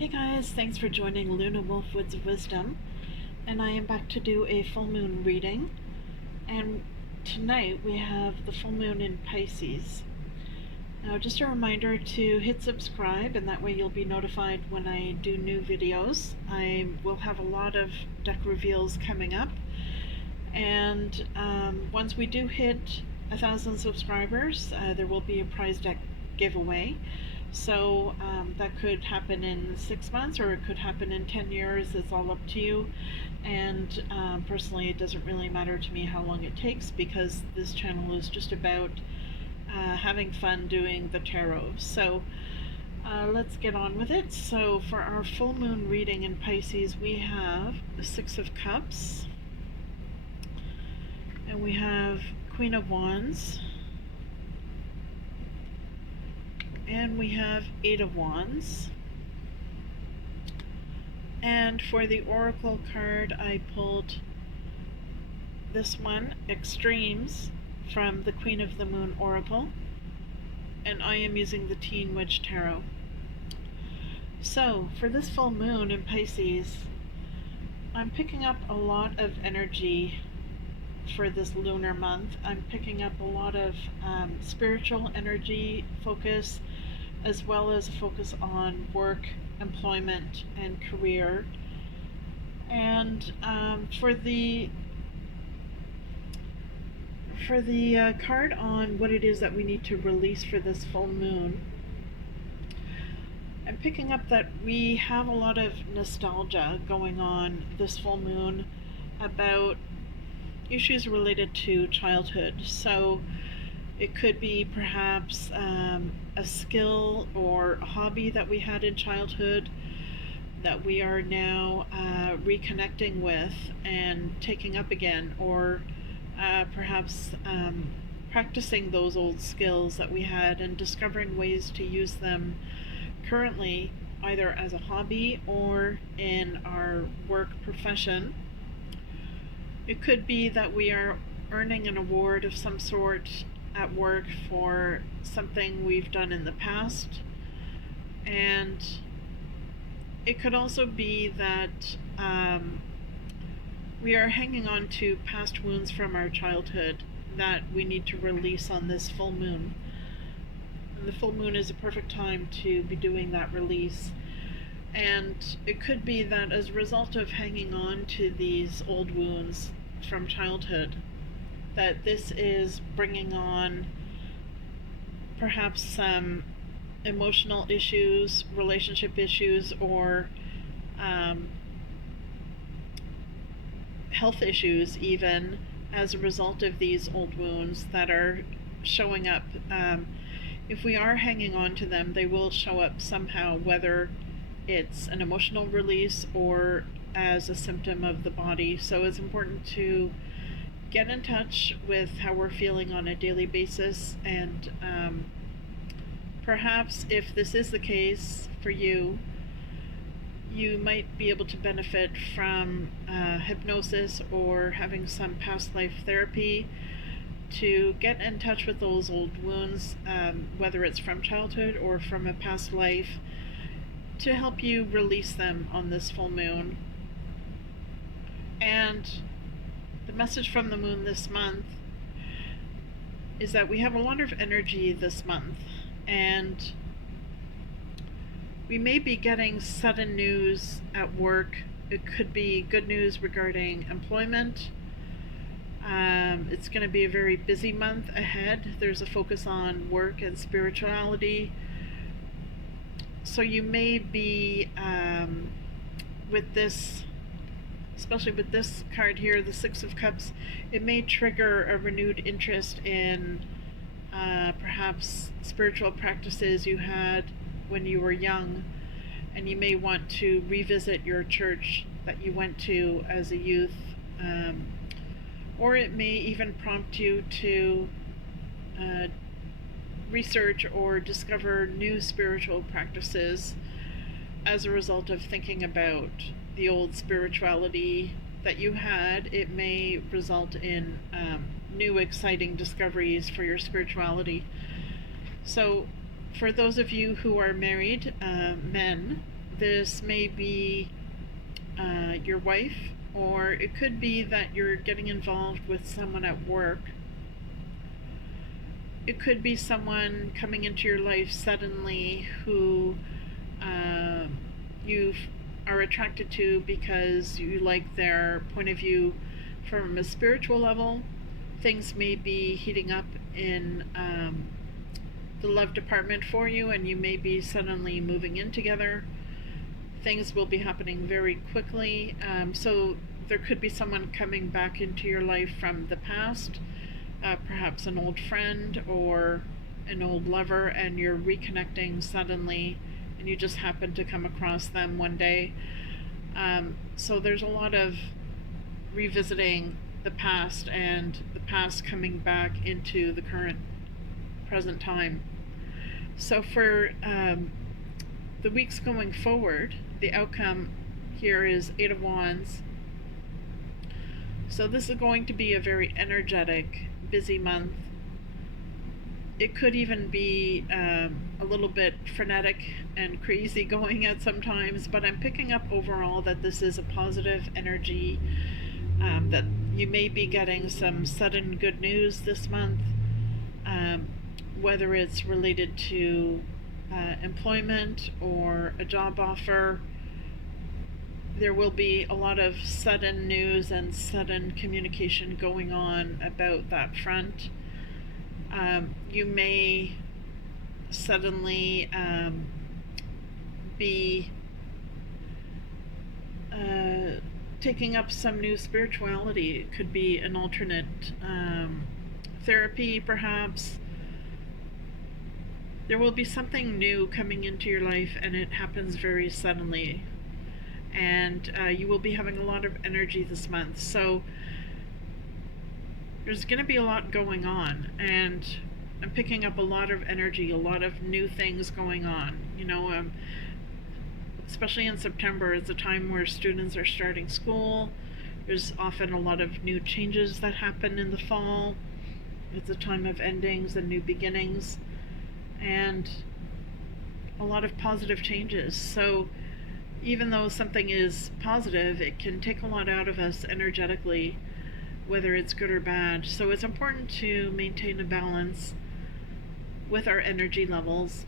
Hey guys, thanks for joining Lunawolf Woods of Wisdom, and I am back to do a full moon reading. And tonight we have the full moon in Pisces. Now, just a reminder to hit subscribe, and that way you'll be notified when I do new videos. I will have a lot of deck reveals coming up, and once we do hit 1,000 subscribers, there will be a prize deck giveaway. So that could happen in 6 months, or it could happen in 10 years. It's all up to you. And personally, it doesn't really matter to me how long it takes, because this channel is just about having fun doing the tarot. So let's get on with it. So for our full moon reading in Pisces, we have the Six of Cups, and we have Queen of Wands, and we have Eight of Wands. And for the Oracle card, I pulled this one, Extremes, from the Queen of the Moon Oracle, and I am using the Teen Witch Tarot. So for this full moon in Pisces, I'm picking up a lot of energy for this lunar month. I'm picking up a lot of spiritual energy focus, as well as a focus on work, employment, and career. And for the card on what it is that we need to release for this full moon, I'm picking up that we have a lot of nostalgia going on this full moon about issues related to childhood. So it could be perhaps a skill or a hobby that we had in childhood that we are now reconnecting with and taking up again, or perhaps practicing those old skills that we had and discovering ways to use them currently, either as a hobby or in our work profession. It could be that we are earning an award of some sort at work for something we've done in the past, and it could also be that we are hanging on to past wounds from our childhood that we need to release on this full moon. And the full moon is a perfect time to be doing that release. And it could be that as a result of hanging on to these old wounds from childhood, that this is bringing on perhaps some emotional issues, relationship issues, or health issues even, as a result of these old wounds that are showing up. If we are hanging on to them, they will show up somehow, whether it's an emotional release or as a symptom of the body. So it's important to get in touch with how we're feeling on a daily basis, and perhaps if this is the case for you, you might be able to benefit from hypnosis or having some past life therapy to get in touch with those old wounds, whether it's from childhood or from a past life, to help you release them on this full moon. And the message from the moon this month is that we have a lot of energy this month, and we may be getting sudden news at work. It could be good news regarding employment. It's going to be a very busy month ahead. There's a focus on work and spirituality. So you may be, with this, especially with this card here, the Six of Cups, it may trigger a renewed interest in perhaps spiritual practices you had when you were young, and you may want to revisit your church that you went to as a youth, or it may even prompt you to research or discover new spiritual practices as a result of thinking about the old spirituality that you had. It may result in new exciting discoveries for your spirituality. So for those of you who are married men, this may be your wife, or it could be that you're getting involved with someone at work. It could be someone coming into your life suddenly who you are attracted to because you like their point of view from a spiritual level. Things may be heating up in the love department for you, and you may be suddenly moving in together. Things will be happening very quickly. So there could be someone coming back into your life from the past, perhaps an old friend or an old lover, and you're reconnecting suddenly, and you just happen to come across them one day. So there's a lot of revisiting the past, and the past coming back into the present time. So for the weeks going forward, the outcome here is 8 of Wands. So this is going to be a very energetic, busy month. It could even be a little bit frenetic and crazy going at sometimes, but I'm picking up overall that this is a positive energy, that you may be getting some sudden good news this month, whether it's related to employment or a job offer. There will be a lot of sudden news and sudden communication going on about that front. You may suddenly be taking up some new spirituality. It could be an alternate therapy, perhaps. There will be something new coming into your life, and it happens very suddenly. And you will be having a lot of energy this month. So there's going to be a lot going on, and I'm picking up a lot of energy, a lot of new things going on. Especially in September, it's a time where students are starting school. There's often a lot of new changes that happen in the fall. It's a time of endings and new beginnings, and a lot of positive changes. So even though something is positive, it can take a lot out of us energetically, whether it's good or bad. So it's important to maintain a balance with our energy levels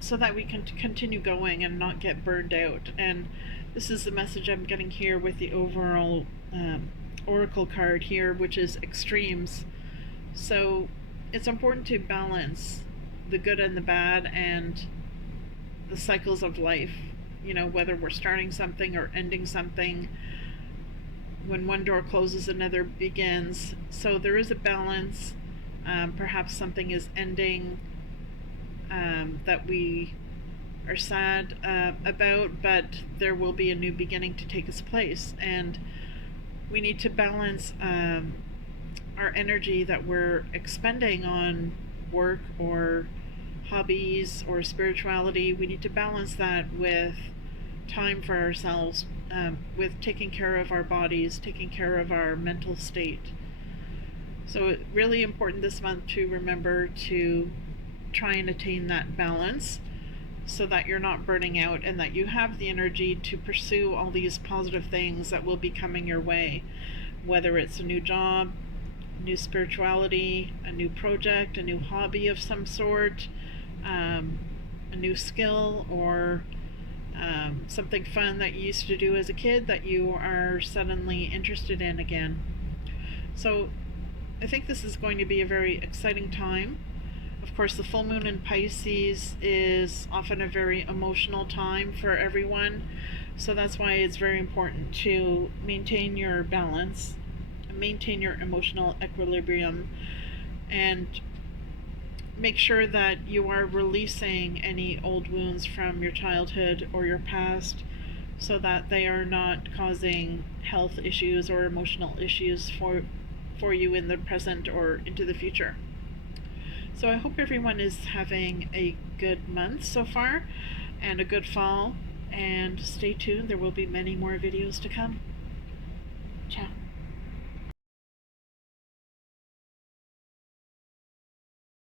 so that we can continue going and not get burned out. And this is the message I'm getting here with the overall oracle card here, which is extremes. So it's important to balance the good and the bad and the cycles of life, whether we're starting something or ending something. When one door closes, another begins. So there is a balance. Perhaps something is ending that we are sad about, but there will be a new beginning to take its place. And we need to balance our energy that we're expending on work or hobbies or spirituality. We need to balance that with time for ourselves, with taking care of our bodies, taking care of our mental state. So it's really important this month to remember to try and attain that balance so that you're not burning out, and that you have the energy to pursue all these positive things that will be coming your way, whether it's a new job, new spirituality, a new project, a new hobby of some sort, a new skill, or something fun that you used to do as a kid that you are suddenly interested in again. So I think this is going to be a very exciting time. Of course, the full moon in Pisces is often a very emotional time for everyone, so that's why it's very important to maintain your balance, maintain your emotional equilibrium, and make sure that you are releasing any old wounds from your childhood or your past, so that they are not causing health issues or emotional issues for you in the present or into the future. So I hope everyone is having a good month so far and a good fall, and stay tuned. There will be many more videos to come.